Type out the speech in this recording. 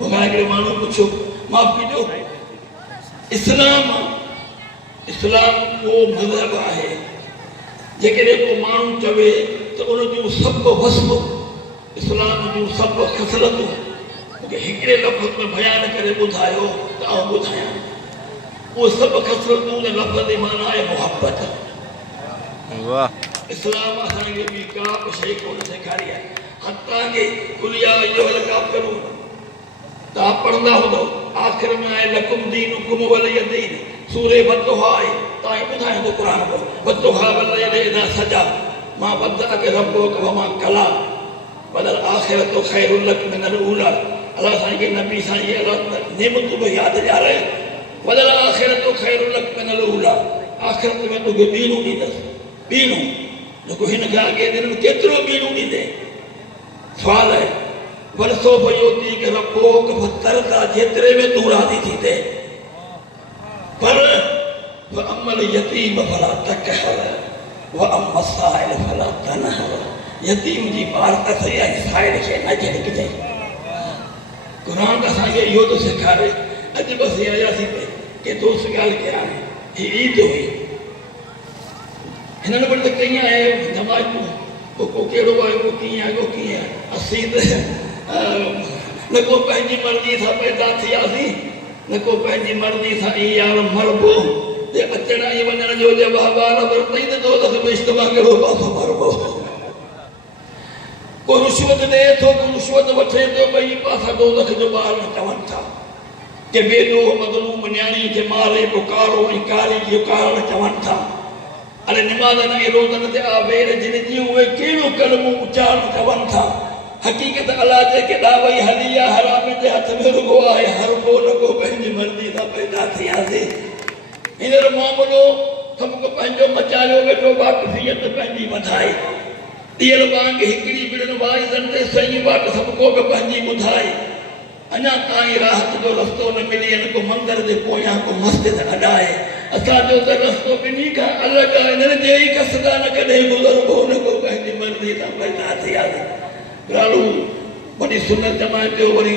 वगाए मानो पूछो माफ कीजो इस्लाम इस्लाम वो मजहब है जेकॾहिं को माण्हू चवे त उन जूं सभु वस्फ़ इस्लाम जूं सभु ख़सलतूं मूंखे हिकिड़े लफ़्ज़ में बयानु करे ॿुधायो त आउं ॿुधायां उहे सभु ख़सलतूं उन लफ़्ज़ जी माना आहे मुहबत। इस्लाम असांखे ॿी का बि शइ कोन सेखारी आहे। हत्ता के कुलिया अय्युहल काफ़िरून तव्हां पढ़ंदा हूंदव आख़िर में आहे लकुम दीनुकुम वलिय दीन सूरे बद्दुहा आहे तव्हां ॿुधायो थो क़ुर में बद्दुहा वल्लैलि इज़ा सजा मां वद्दअक रब्बुक वमा कला वलल आख़िरतु ख़ैरुल लक मिनल ऊला। अल्लाह असांखे नबी सां इहे नेमतूं बि यादि ॾियारे वलल आख़िरतु ख़ैरुल लक मिनल ऊला आख़िरत में तोखे ॿीणो ॾींदसि ॿीणो जेको हिनखे अॻे ॾिननि केतिरो ॿीणो ॾींदे सुवालु आहे वरसो योती के रब्बुक फतरदा जेतिरे में तूं राज़ी थींदे पर अमल यतीम फला तकहर व अम्मा साइल फला तनहर यतीम जी बार त सही आहे साइल खे न झिड़कजे। क़ुरान असांखे इहो थो सेखारे। अॼु बसि आयासीं पे के दोस्त ॻाल्हि कयां हीअ ईद हुई हिननि वटि त कई आहे नमाज़ूं को कहिड़ो आहे को कीअं आहे को कीअं आहे असीं त न को पंहिंजी मर्ज़ी सां पैदा थियासीं न को पंहिंजी मर्ज़ी सां ई यार मरबो जे अचण ऐं वञण जो जे ॿार वरितई त दोस्त में इज्तिमा कहिड़ो पासो मरबो को रुश्वत ॾे थो को रुश्वत वठे थो ॿई पासा दोस्त जो ॿार न चवनि था के बेॾो मज़लूम न्याणी खे मारे पुकारो ऐं कारी जो कारण चवनि था अरे निमाज़नि ऐं रोज़नि ते आबेर जिन जी उहे कहिड़ो कलमो उचारण चवनि था। हक़ीक़त अलाह जेके ॾावई हली आहे हराम जे हथ में रुॻो आहे हर को न को पंहिंजी मर्ज़ी सां पैदा थियासीं। हींअर मामिलो सभु को पंहिंजो मचायो वेठो वाक़िफ़ियत पंहिंजी वधाई ॾींहं वांगुरु हिकिड़ी ॿिड़नि वाइज़नि ते सही वाट सभु को बि पंहिंजी ॿुधाई अञा ताईं राहत जो रस्तो न मिली को मंदर जे पोयां को मस्जिद अॾाए असांजो त रस्तो ॿिन्ही खां अलॻि आहे हिननि जे ई कसदा न कॾहिं गुज़रबो न को पंहिंजी मर्ज़ी सां पैदा थियासीं। ॻाल्हियूं वॾी सुनत जमाए पियो वरी